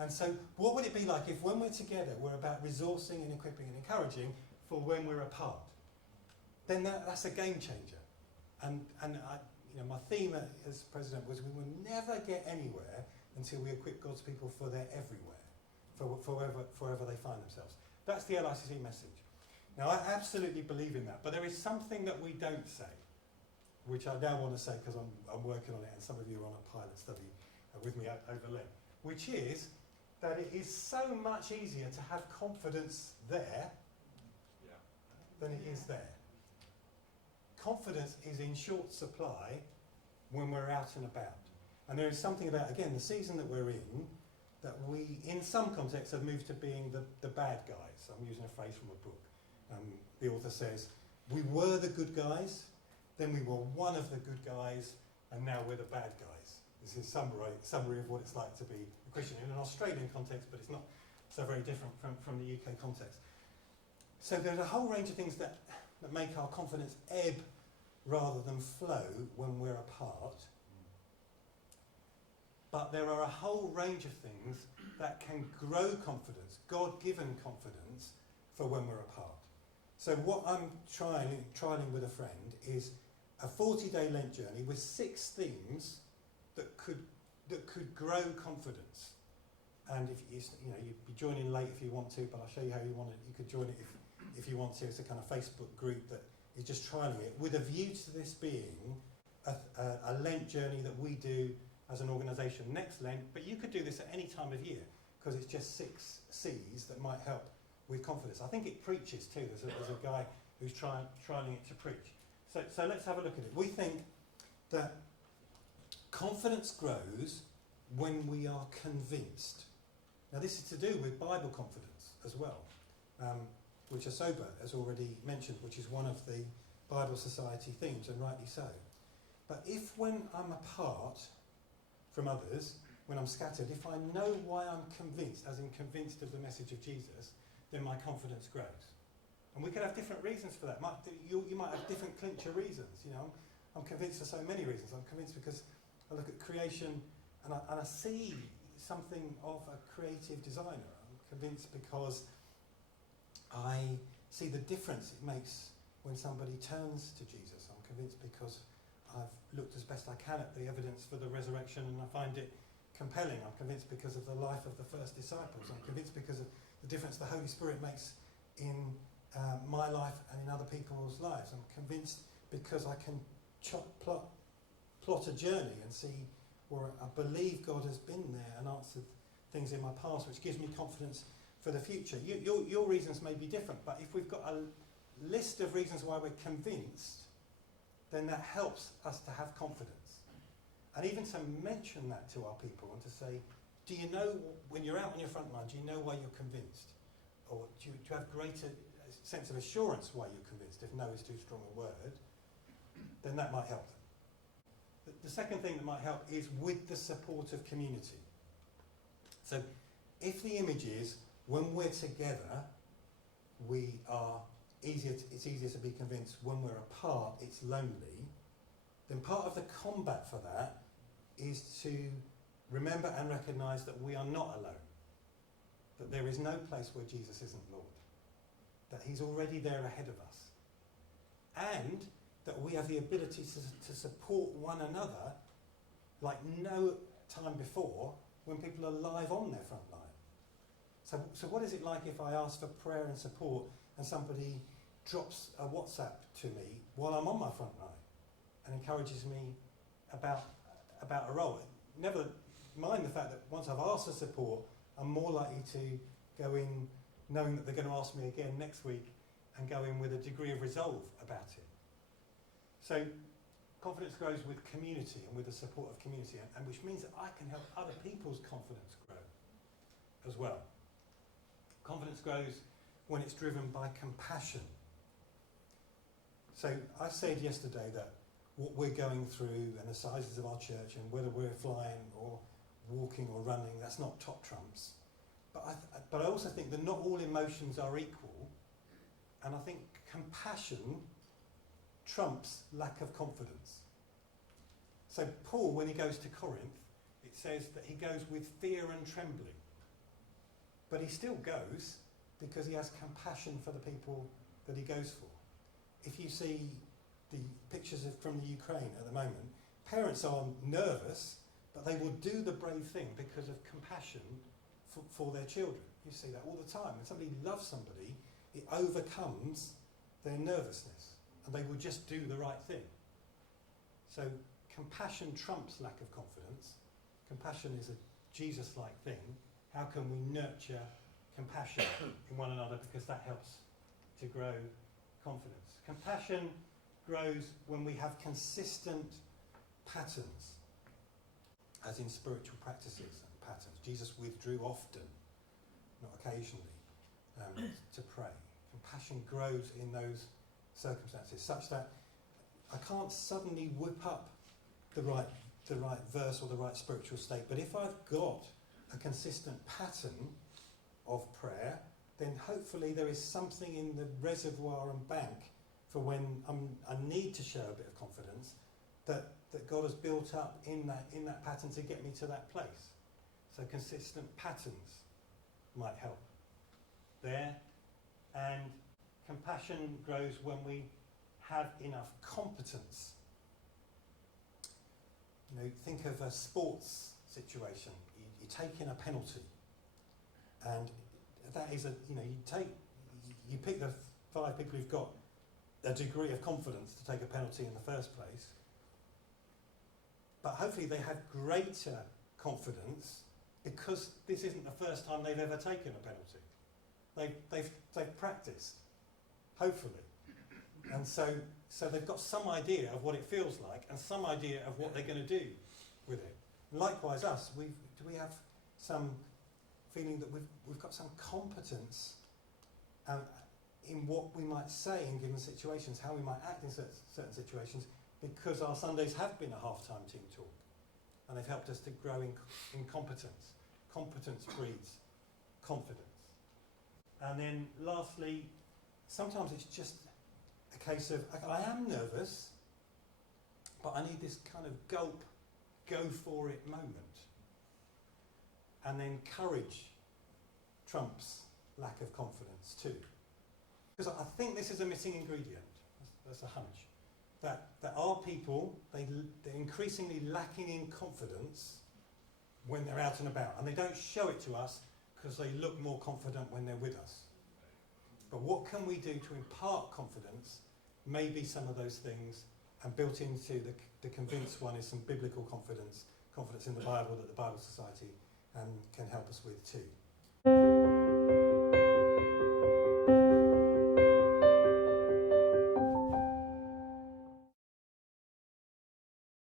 And so what would it be like if when we're together, we're about resourcing and equipping and encouraging for when we're apart? Then that's a game changer. And my theme as president was we will never get anywhere until we equip God's people for their everywhere, for wherever they find themselves. That's the LICC message. Now, I absolutely believe in that, but there is something that we don't say, which I now want to say because I'm working on it, and some of you are on a pilot study with me over Lent, which is that it is so much easier to have confidence there than it is there. Confidence is in short supply when we're out and about. And there is something about, again, the season that we're in, that we, in some contexts, have moved to being the bad guys. I'm using a phrase from a book. The author says, we were the good guys, then we were one of the good guys, and now we're the bad guys. This is a summary of what it's like to be a Christian in an Australian context, but it's not so very different from the UK context. So there's a whole range of things that make our confidence ebb rather than flow when we're apart. But there are a whole range of things that can grow confidence, God-given confidence, for when we're apart. So what I'm trialing with a friend is a 40-day Lent journey with 6 themes that could grow confidence. And if you'd be joining late if you want to, but I'll show you how you could join it if you want to. It's a kind of Facebook group that is just trialing it with a view to this being a Lent journey that we do as an organisation next Lent, but you could do this at any time of year because it's just 6 C's that might help with confidence. I think it preaches too. There's a guy who's trialing it to preach. So let's have a look at it. We think that confidence grows when we are convinced. Now this is to do with Bible confidence as well, which Asoba has already mentioned, which is one of the Bible Society themes, and rightly so. But if when I'm apart from others, when I'm scattered, if I know why I'm convinced, as in convinced of the message of Jesus, then my confidence grows. And we can have different reasons for that. You might have different clincher reasons. I'm convinced for so many reasons. I'm convinced because I look at creation and I see something of a creative designer. I'm convinced because I see the difference it makes when somebody turns to Jesus. I'm convinced because I've looked as best I can at the evidence for the resurrection and I find it compelling. I'm convinced because of the life of the first disciples. I'm convinced because of the difference the Holy Spirit makes in my life and in other people's lives. I'm convinced because I can plot a journey and see where I believe God has been there and answered things in my past, which gives me confidence for the future. Your reasons may be different, but if we've got a list of reasons why we're convinced, then that helps us to have confidence. And even to mention that to our people and to say, do you know, when you're out on your front line, do you know why you're convinced? Or do you have greater sense of assurance why you're convinced? If no is too strong a word, then that might help them. The second thing that might help is with the support of community. So if the image is, when we're together, it's easier to be convinced. When we're apart, it's lonely. Then part of the combat for that is to remember and recognise that we are not alone. That there is no place where Jesus isn't Lord. That he's already there ahead of us. And that we have the ability to support one another like no time before when people are live on their front line. So what is it like if I ask for prayer and support and somebody drops a WhatsApp to me while I'm on my front line and encourages me about a role? Never mind the fact that once I've asked for support, I'm more likely to go in knowing that they're going to ask me again next week and go in with a degree of resolve about it. So confidence grows with community and with the support of community, and which means that I can help other people's confidence grow as well. Confidence grows when it's driven by compassion. So I said yesterday that what we're going through and the sizes of our church and whether we're flying or walking or running, that's not top trumps. But I also think that not all emotions are equal, and I think compassion trumps lack of confidence. So Paul, when he goes to Corinth, it says that he goes with fear and trembling. But he still goes because he has compassion for the people that he goes for. If you see the pictures from the Ukraine at the moment, parents are nervous, but they will do the brave thing because of compassion for their children. You see that all the time. When somebody loves somebody, it overcomes their nervousness, and they will just do the right thing. So compassion trumps lack of confidence. Compassion is a Jesus-like thing. How can we nurture compassion in one another, because that helps to grow confidence. Compassion grows when we have consistent patterns, as in spiritual practices and patterns. Jesus withdrew often, not occasionally, to pray. Compassion grows in those circumstances, such that I can't suddenly whip up the right verse or the right spiritual state, but if I've got a consistent pattern of prayer, then hopefully there is something in the reservoir and bank for when I need to show a bit of confidence that God has built up in that pattern to get me to that place. So consistent patterns might help there. And compassion grows when we have enough competence. You know, think of a sports situation. You're taking a penalty, and that is you pick the 5 people who've got a degree of confidence to take a penalty in the first place, but hopefully they have greater confidence because this isn't the first time they've ever taken a penalty. They've practiced, hopefully, and so they've got some idea of what it feels like and some idea of what they're going to do with it. And likewise, us, we have some feeling that we've got some competence in what we might say in given situations, how we might act in certain situations, because our Sundays have been a half-time team talk, and they've helped us to grow in competence. Competence breeds confidence. And then lastly, sometimes it's just a case of, I am nervous, but I need this kind of gulp, go for it moment. And then courage trumps lack of confidence too. Because I think this is a missing ingredient. That's a hunch. That our people, they're increasingly lacking in confidence when they're out and about. And they don't show it to us because they look more confident when they're with us. But what can we do to impart confidence? Maybe some of those things, and built into the convinced one is some biblical confidence in the Bible that the Bible Society can help us with too.